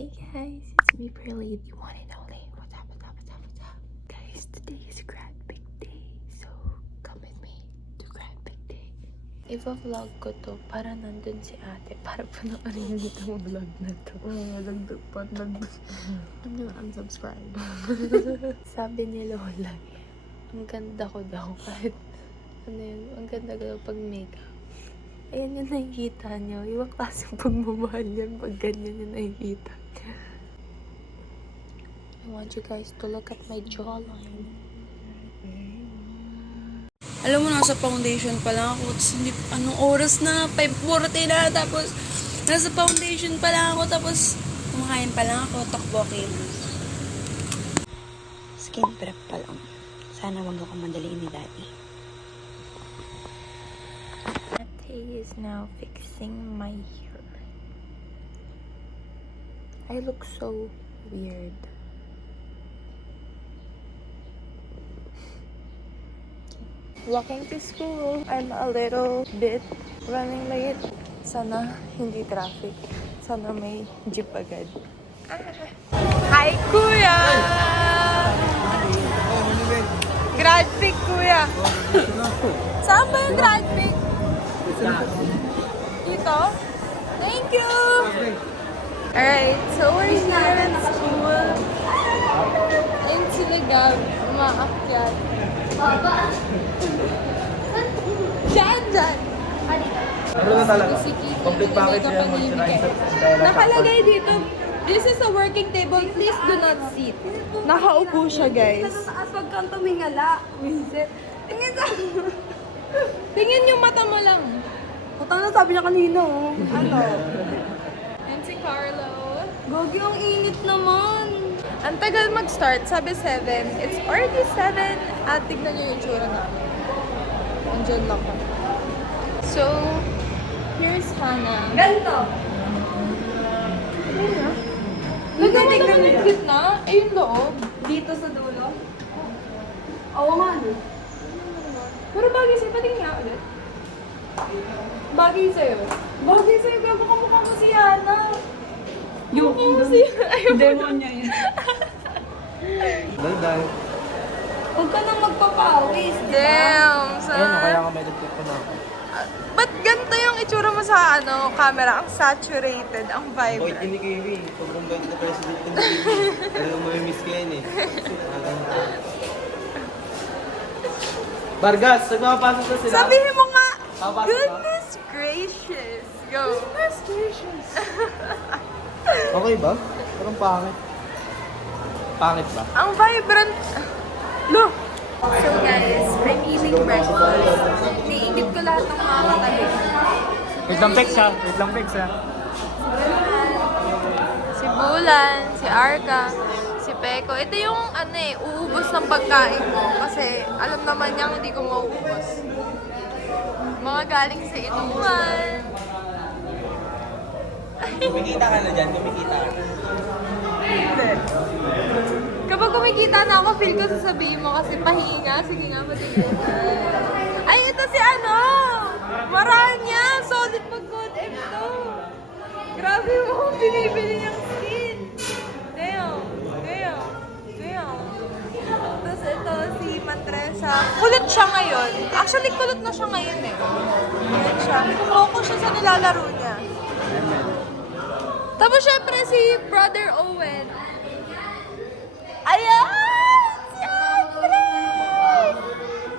Hey guys, it's me, Pearly, the one and only. What's up, what's up, what's up, what's up? Guys, today is Grad Big Day, so come with me to Grad Big Day. Iva-vlog ko to para nandun si ate, para panoorin niyo itong vlog na to. Unsubscribe. Sabi ni Lola, ang ganda ko daw kahit ang ganda ko daw pag makeup. Ayan yung nakikita niyo. Ibang klaseng pagmamahal yan pag ganyan yung nakikita niya. I want you guys to look at my jawline. Alam mo, nasa foundation pa lang ako. Tapos, anong oras na? 5:40 na. Tapos, nasa foundation pa lang ako. Tapos, kumakain pa lang ako. Tokbokin. Skin prep pa lang. Sana wag ako madaliin ni Daddy. He is now fixing my hair. I look so weird. Walking to school. I'm a little bit running late. Sana hindi traffic. Sana may jeep agad. Hi, Kuya! Grad pick, Kuya! Saan ba yung grad pick? Dito? Thank you! Alright, so we're here in school. In Siligab, umaakyat. Diyan! Ano na talaga? Si Kitty, Complete package nilagay yung ko moisturizer. panibigay. Nakalagay dito, this is a working table, please do not sit. Nakaupo siya, guys. Nataas wag kang tumingala. Vincent. Tingin sa... Tingin yung mata mo lang. Putang na sabi niya kanina, oh. Ano? And si Carlo. Gogi, ang init naman. Ang tagal mag-start, sabi 7. It's already 7. At tignan nyo yung tsura namin. Andiyan lang kami. So, here's Hannah. Ganito. Lagyan mo naman yung gitna. Eh, yung loob. Dito sa dulo. Oo nga, no? Pero bagay sa'yo, patingin nga ulit. Bagay sa'yo. Bagay sa'yo, gago ka mukha mo si Hannah. Yung Mukha mo si Hannah. demonya yun. Dahil. Huwag ka nang magpapawis, di ba? Damn, son. Ayun, kaya ka medyo tipo na ako. Ba't ganito yung itsura mo sa camera? Ang saturated, ang Boy, vibrant. hindi Kiwi. Sobrang bait na president ng Kiwi. Alam mo may miss ka yan eh. Bargas, nagpapasok na sila. Sabihin mo nga, Papasok ka? goodness gracious. Go. Goodness gracious. Okay ba? Parang pangit. Pangit ba? Ang vibrant. Look. So guys, I'm eating breakfast. Niingit ko lahat ng mga katabi. Wait lang, Pex ha. Wait lang, Pex ha. Si Bulan, si Arka, si Peko. Ito yung uubos ng pagkain ko. Kasi alam naman niyang hindi ko mauubos. Mga galing sa inuman. Kumikita ka na dyan, kumikita ka. Hindi. Kapag kumikita na ako, feel ko sasabihin mo kasi pahinga. Sige nga, patingin. Ay, ito si Maranya! Solid mag-good F to. Grabe mo, binibili niyang skin. Damn. Tapos ito, si Mantresa. Kulit siya ngayon. Actually, kulot na siya ngayon eh. Kulit siya. Focus siya sa nilalaro niya. Tapos syempre si Brother Owen. Ayan! Si Andre!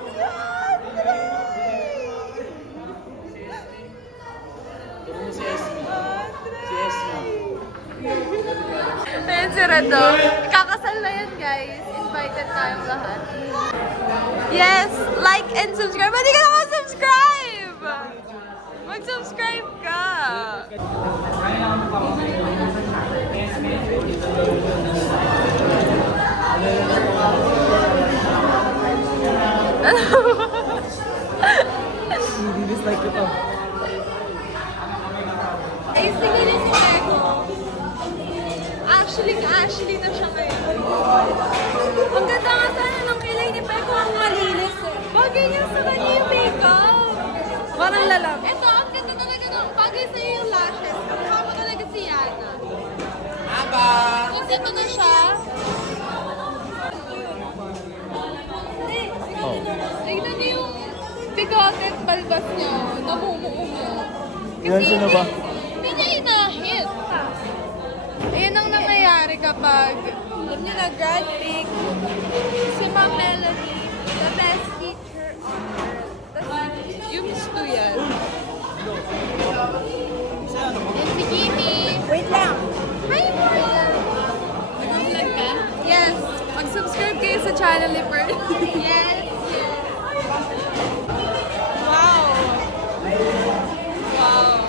Si Andre! Si Esme. Si Esme. Ayan si Redo. Kakasal na yan, guys. Invited tayong lahat. Yes! Like and subscribe. Hindi ka naman subscribe! Mag-subscribe ka! Hindi dislike ko to. Ay, sige na si Peko. Actually na siya ngayon. Ang ganda nga sana ng kilay ni Peko, ang malinis eh. Bagay niya sa kanya yung makeup. Parang lalam. Ito, ang ganda talaga ng bagay sa'yo yung lashes. Mukha mo talaga si Yana. ito na siya. Oh. Tignan niyo yung bigotet balbas niya. Namumuo niya. Yan, sino ba? Hindi niya inahit. Ayan ang nangyayari kapag, alam niyo na, Grand Pick, si Ma'am Melanie, the best teacher on earth. Tapos, yung Miss Tu yan. And si Jimmy. Wait lang. Hi, Moya! Nag-vlog ka? Yes. Mag-subscribe kayo sa channel ni Pearl. Yes, yes. Wow. Wow.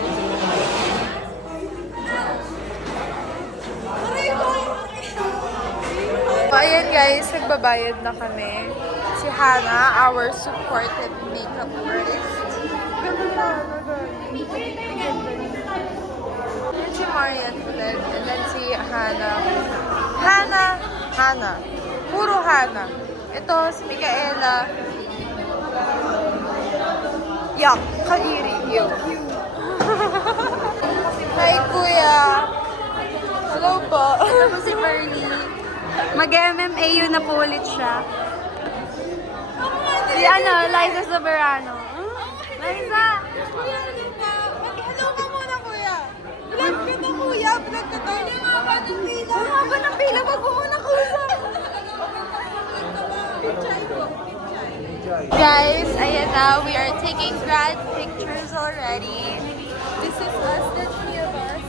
So, ayan guys, nagbabayad na kami. Si Hannah, our supportive makeup artist. Ganda na, and si Marian ulit. And then si Hannah. Hannah. Puro Hannah. Ito, si Micaela. Yak, kadiri. You. Hi, Kuya. Hello po. Ito si Bernie. Mag-MMAU na po ulit siya. Si Liza Soberano. Liza! Kuya, ano ba? Mag-hello ka muna, Kuya. Vlog ka na, Kuya. Vlog ka na. Hindi nga ba ng pila? Ang haba ng pila. Wag mo muna, Kuya. Guys, ayan na. We are taking grad pictures already. This is us, the three of us.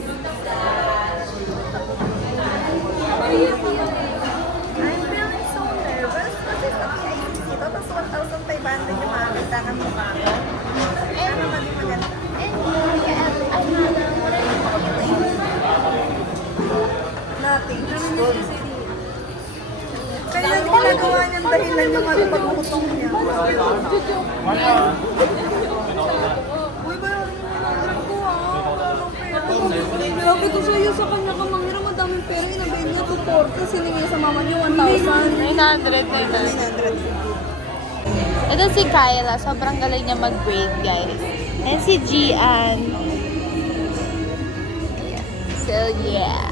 How are you feeling? I'm feeling so nervous kasi sa ICC to, tapos 1,500 yung makakita ng mukha ko. Sana maging maganda. Nothing. Kaya yung ginagawa niyang dahilan yung pag-utong niya. Uy, bayaran mo lang ko Grabe ko sa'yo sa kanya ka mangira, madaming pera. Inabay niya to 40, siningi sa mama niya 1,000. 900. Ito si Kyla. Sobrang galing niya mag-braid, guys. And si Gian. So, yeah.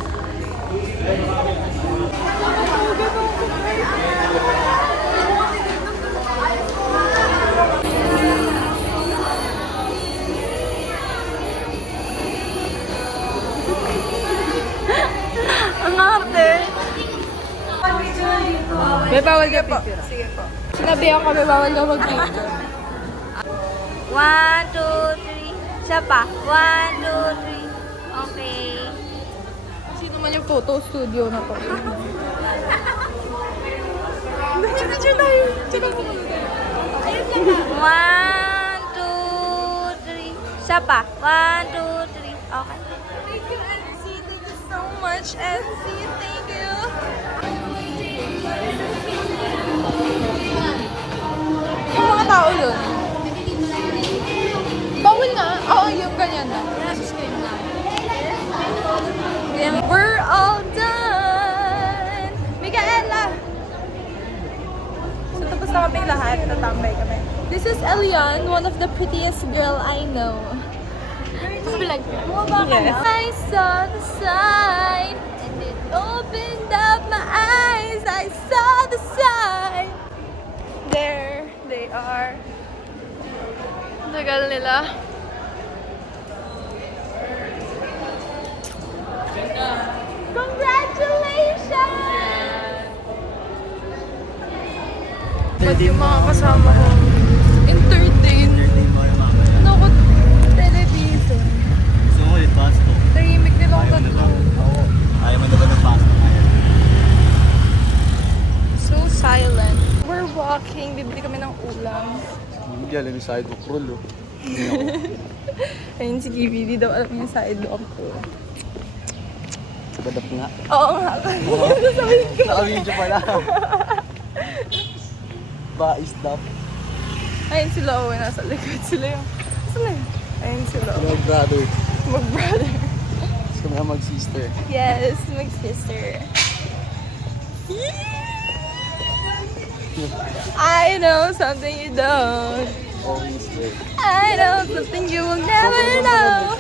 Ang arte! May bawal ka picture. Sige po. Sinabi ako may bawal ka mag-picture. 1, 2, 3. Siya pa. 1, 2, 3. Okay. Sino man yung photo studio na to? Picture tayo. Tsaka po. Ayun lang ha. 1, 2, 3. Siya pa. 1, 2, 3. Okay. Thank you, NC. Thank you so much, NC. Thank you. Yung mga tao dun. Bawal na. Oo, yung ganyan na. We're all done! Micaela! So, tapos na kaming lahat. Tatambay kami. This is Elian, one of the prettiest girl I know. Vlog. Yes. I saw the sign and it opened up my eyes. I saw the sign. There they are. Tagal nila. Congratulations! Ba't yung mga kasama ko entertain? Ano ko television? Gusto mo ulit, pasto. Tahimik nilang Ayaw mo na tatlo. ba? Oo. Ayaw mo na ba ng pasto? Ayaw. So silent. We're walking. Bibili kami ng ulam. Hindi alam yung sidewalk roll, oh. Ayun si Kiwi. Di daw alam yung sidewalk ko. Badap nga. Oo nga. Sasabihin ko. Naka-video pala. Ba-isdap. Ayun sila. Oh, nasa likod sila yung... Saan na yun? Ayun sila. Mag-brother. Mag-brother. Gusto nga mag-sister. Yes, mag-sister. I know something you don't. Always there. I know something you will never know.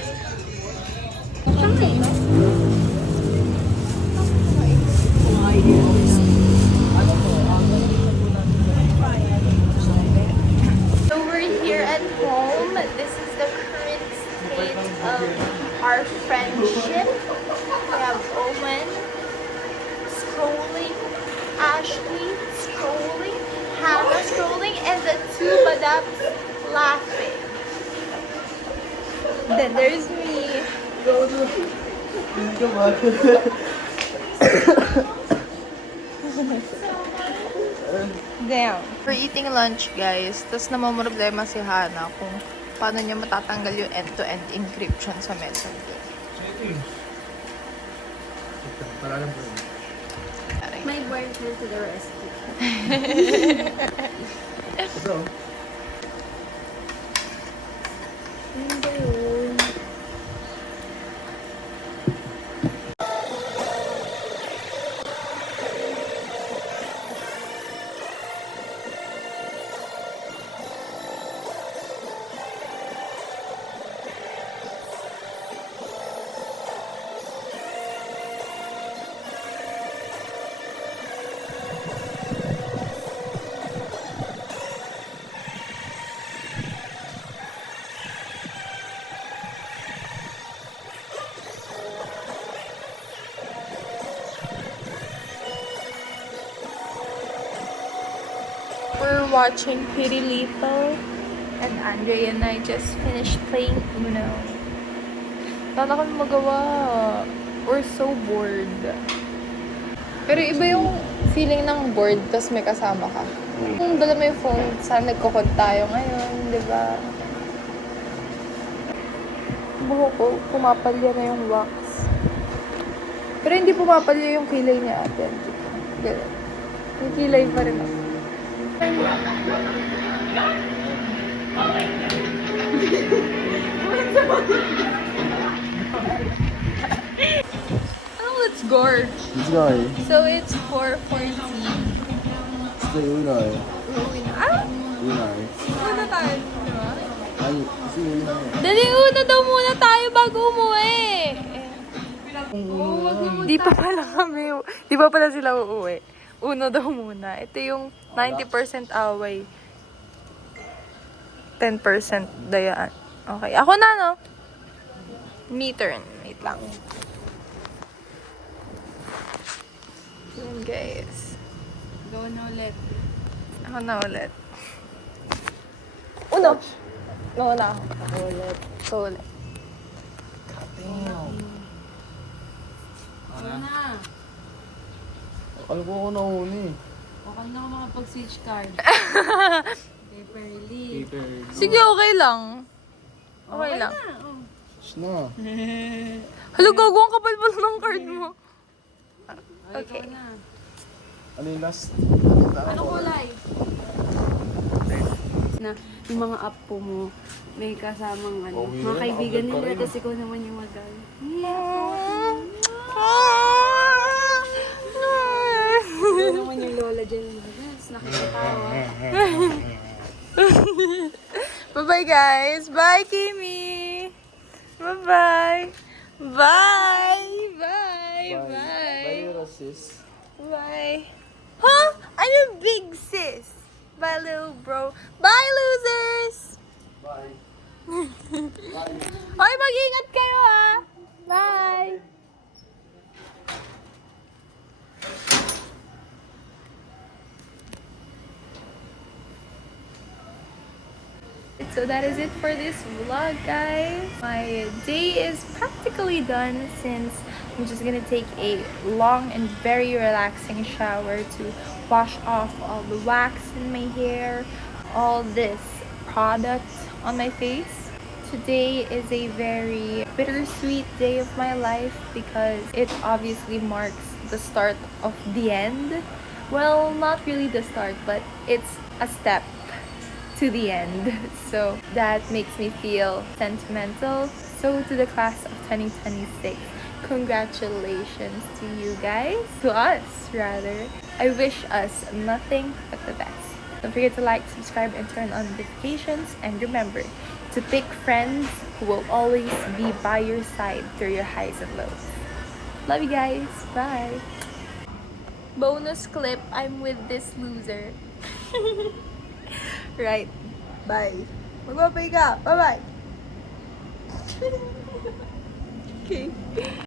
stops laughing. Then there's me. Damn. We're eating lunch, guys. Tapos namamroblema si Hana kung paano niya matatanggal yung end-to-end encryption sa Messenger. My boyfriend to the rescue. Ito. Ano ba yun? We're watching Pretty Little, and Andre and I just finished playing Uno. Wala kami magawa. We're so bored. Pero iba yung feeling ng bored, tas may kasama ka. Kung dala mo yung phone, saan nagkukod tayo ngayon, di ba? Buhok ko, pumapalya na yung wax. Pero hindi pumapalya yung kilay niya ate. Ganun. Yung kilay pa rin ako. Oh, let's go. Let's go. So it's 4:14. Stay Uno. Ah, Uno. una tayo, di ba? Ay, si Uno. Dali, una daw muna tayo bago umuwi. Di pa pala kami, di pa pala sila uuwi. Uno daw muna. Ito yung 90% away. 10% dayaan. Okay, ako na, no? Me turn. Wait lang. Yun, guys. Go na ulit. Ako na ulit. Uno! No, na ako. Ako ulit. Ito ulit. Go na. Alam ko ako nauni. Okay na ako makapag-switch card. Paper relief. Sige, okay lang. Okay lang. Shh na. Halo, gago, ang kapal pala ng card mo. Okay. Go na. Ano yung last? Ano kulay? Na yung mga app po mo, may kasamang ano, Pauwi mga na, kaibigan naka-vlog pa nila, rin. tapos ikaw naman yung magal. Ikaw naman yung lola dyan. Tapos nakikitawa. Bye-bye, guys. Bye, Kimi. Bye-bye. Bye. Bye. Bye, Bye. little sis. Bye. Huh? I'm a big sis. Bye, little bro. Bye, losers. Bye. Hoy, mag-ingat kayo, ha. Bye. So that is it for this vlog, guys. My day is practically done since I'm just gonna take a long and very relaxing shower to wash off all the wax in my hair, all this product on my face. Today is a very bittersweet day of my life because it obviously marks the start of the end. Well, not really the start, but it's a step to the end. So that makes me feel sentimental. So to the class of 2026, congratulations to you guys, to us rather. I wish us nothing but the best. Don't forget to like, subscribe, and turn on notifications. And remember to pick friends who will always be by your side through your highs and lows. Love you guys. Bye. Bonus clip, I'm with this loser. Right. Bye. Magbabay ka. Bye-bye. Okay.